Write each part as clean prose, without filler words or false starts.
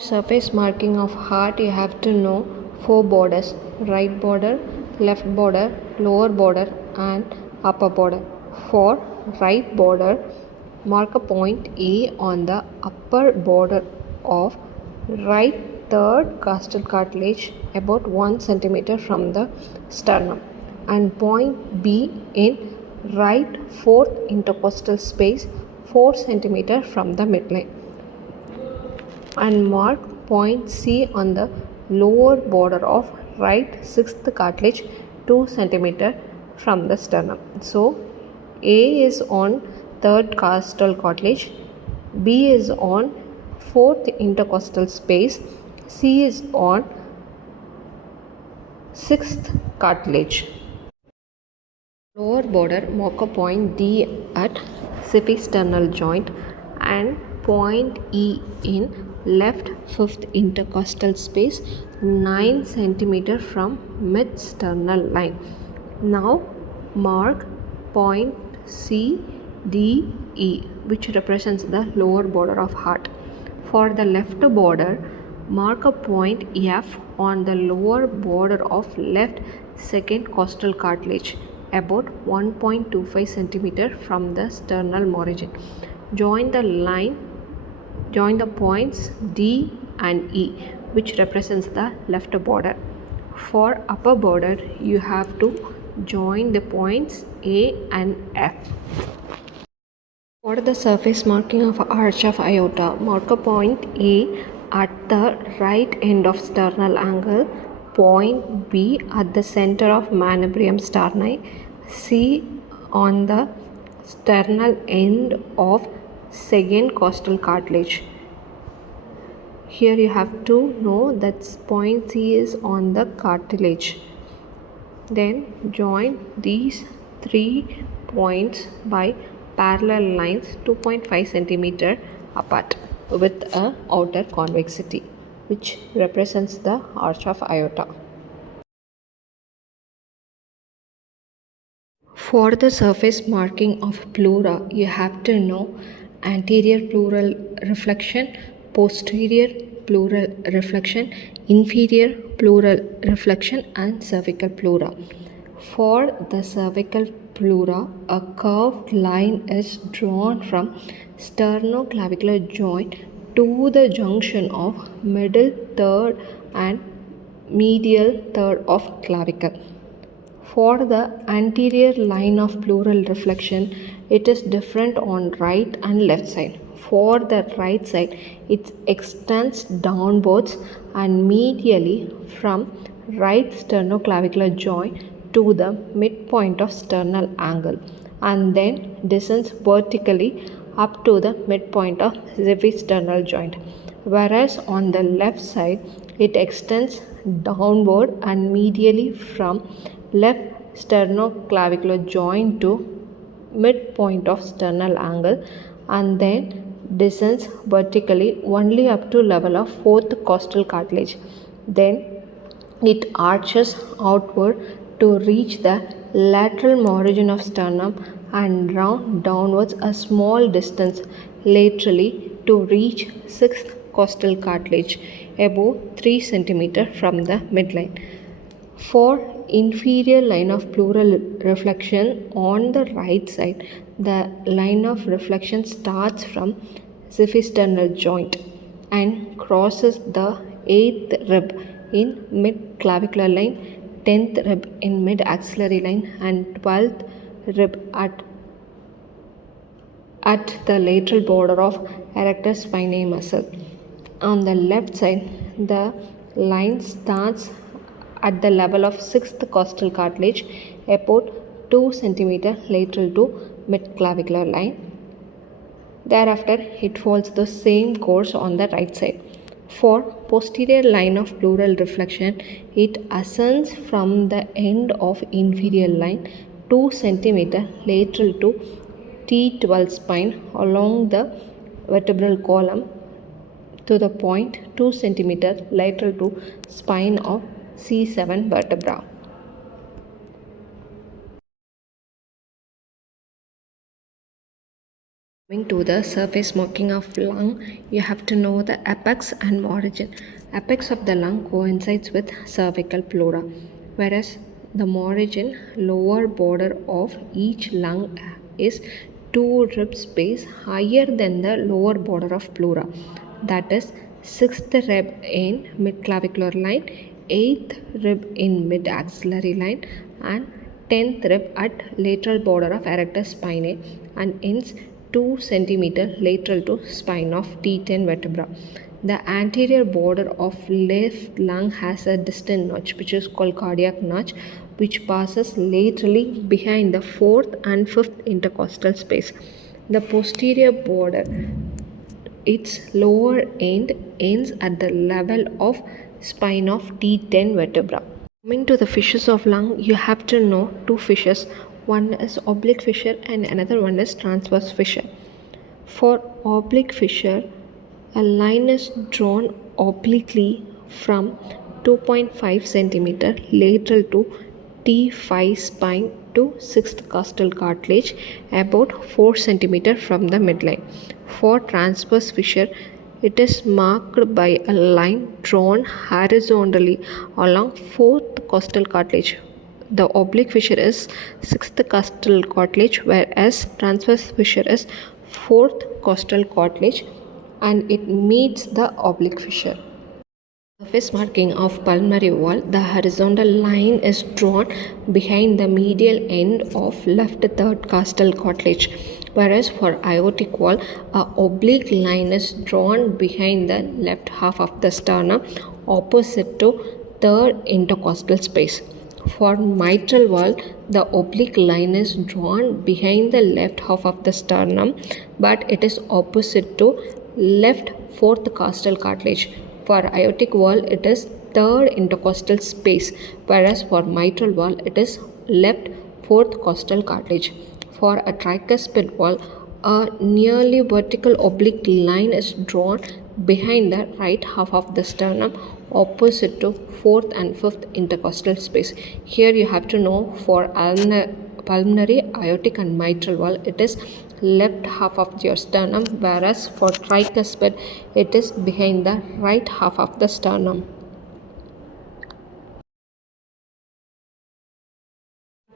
Surface marking of heart, you have to know 4 borders: right border, left border, lower border and upper border. For right border, mark a point A on the upper border of right third costal cartilage about 1 cm from the sternum, and point B in right fourth intercostal space 4 cm from the midline, and mark point C on the lower border of right sixth cartilage 2 cm from the sternum. So A is on third costal cartilage, B is on fourth intercostal space, C is on sixth cartilage. Lower border, mark a point D at ciphisternal joint and point E in left fifth intercostal space 9 cm from mid-sternal line. Now mark point C, D, E, which represents the lower border of heart. For the left border, mark a point F on the lower border of left second costal cartilage about 1.25 cm from the sternal margin. Join the points D and E, which represents the left border. For upper border, you have to join the points A and F. For the surface marking of arch of aorta, mark a point A at the right end of sternal angle, point B at the center of manubrium sterni, C on the sternal end of second costal cartilage. Here you have to know that point C is on the cartilage. Then join these 3 points by parallel lines 2.5 cm apart with a outer convexity, which represents the arch of aorta. For the surface marking of pleura, you have to know anterior pleural reflection, posterior pleural reflection, inferior pleural reflection and cervical pleura. For the cervical pleura, a curved line is drawn from sternoclavicular joint to the junction of middle third and medial third of clavicle. For the anterior line of pleural reflection, it is different on right and left side. For the right side, it extends downwards and medially from right sternoclavicular joint to the midpoint of sternal angle, and then descends vertically up to the midpoint of ziphisternal joint. Whereas on the left side, it extends downward and medially from left sternoclavicular joint to midpoint of sternal angle, and then descends vertically only up to level of fourth costal cartilage. Then it arches outward to reach the lateral margin of sternum and round downwards a small distance laterally to reach sixth costal cartilage above 3 cm from the midline. For inferior line of pleural reflection on the right side, the line of reflection starts from ziphisternal joint and crosses the 8th rib in mid-clavicular line, 10th rib in mid-axillary line and 12th rib at the lateral border of erector spinae muscle. On the left side, the line starts at the level of 6th costal cartilage about 2 cm lateral to mid-clavicular line. Thereafter, it follows the same course on the right side. For posterior line of pleural reflection, it ascends from the end of inferior line 2 cm lateral to T12 spine along the vertebral column to the point 2 cm lateral to spine of C7 vertebra. Coming to the surface marking of lung, you have to know the apex and margin. Apex of the lung coincides with cervical pleura, whereas the margin, lower border of each lung, is 2 rib space higher than the lower border of pleura. That is 6th rib in mid-clavicular line, 8th rib in mid-axillary line, and 10th rib at lateral border of erectus spinae, and ends 2 cm lateral to spine of T10 vertebra. The anterior border of left lung has a distant notch which is called cardiac notch, which passes laterally behind the 4th and 5th intercostal space. The posterior border, its lower end, ends at the level of spine of T10 vertebra. Coming to the fissures of lung, you have to know 2 fissures. One is oblique fissure and another one is transverse fissure. For oblique fissure, a line is drawn obliquely from 2.5 cm lateral to T5 spine to 6th costal cartilage, about 4 cm from the midline. For transverse fissure, it is marked by a line drawn horizontally along 4th costal cartilage. The oblique fissure is 6th costal cartilage, whereas transverse fissure is 4th costal cartilage, and it meets the oblique fissure. Surface marking of pulmonary wall, the horizontal line is drawn behind the medial end of left third costal cartilage, whereas for aortic wall, a oblique line is drawn behind the left half of the sternum opposite to third intercostal space. For mitral wall, the oblique line is drawn behind the left half of the sternum, but it is opposite to left fourth costal cartilage. For aortic wall, it is third intercostal space, whereas for mitral wall, it is left fourth costal cartilage. For a tricuspid wall, a nearly vertical oblique line is drawn behind the right half of the sternum opposite to fourth and fifth intercostal space. Here you have to know for pulmonary, aortic and mitral wall, it is left half of your sternum, whereas for tricuspid, it is behind the right half of the sternum.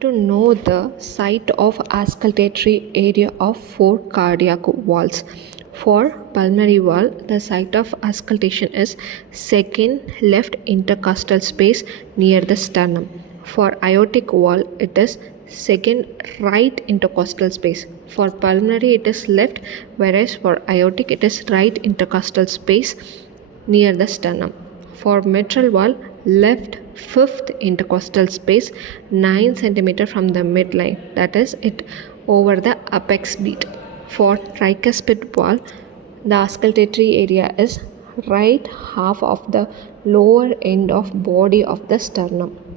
To know the site of auscultatory area of 4 cardiac walls. For pulmonary wall, the site of auscultation is second left intercostal space near the sternum. For aortic wall, it is second right intercostal space. For pulmonary, it is left, whereas for aortic, it is right intercostal space near the sternum. For mitral wall, left fifth intercostal space 9 cm from the midline, that is it over the apex beat. For tricuspid wall, the auscultatory area is right half of the lower end of body of the sternum.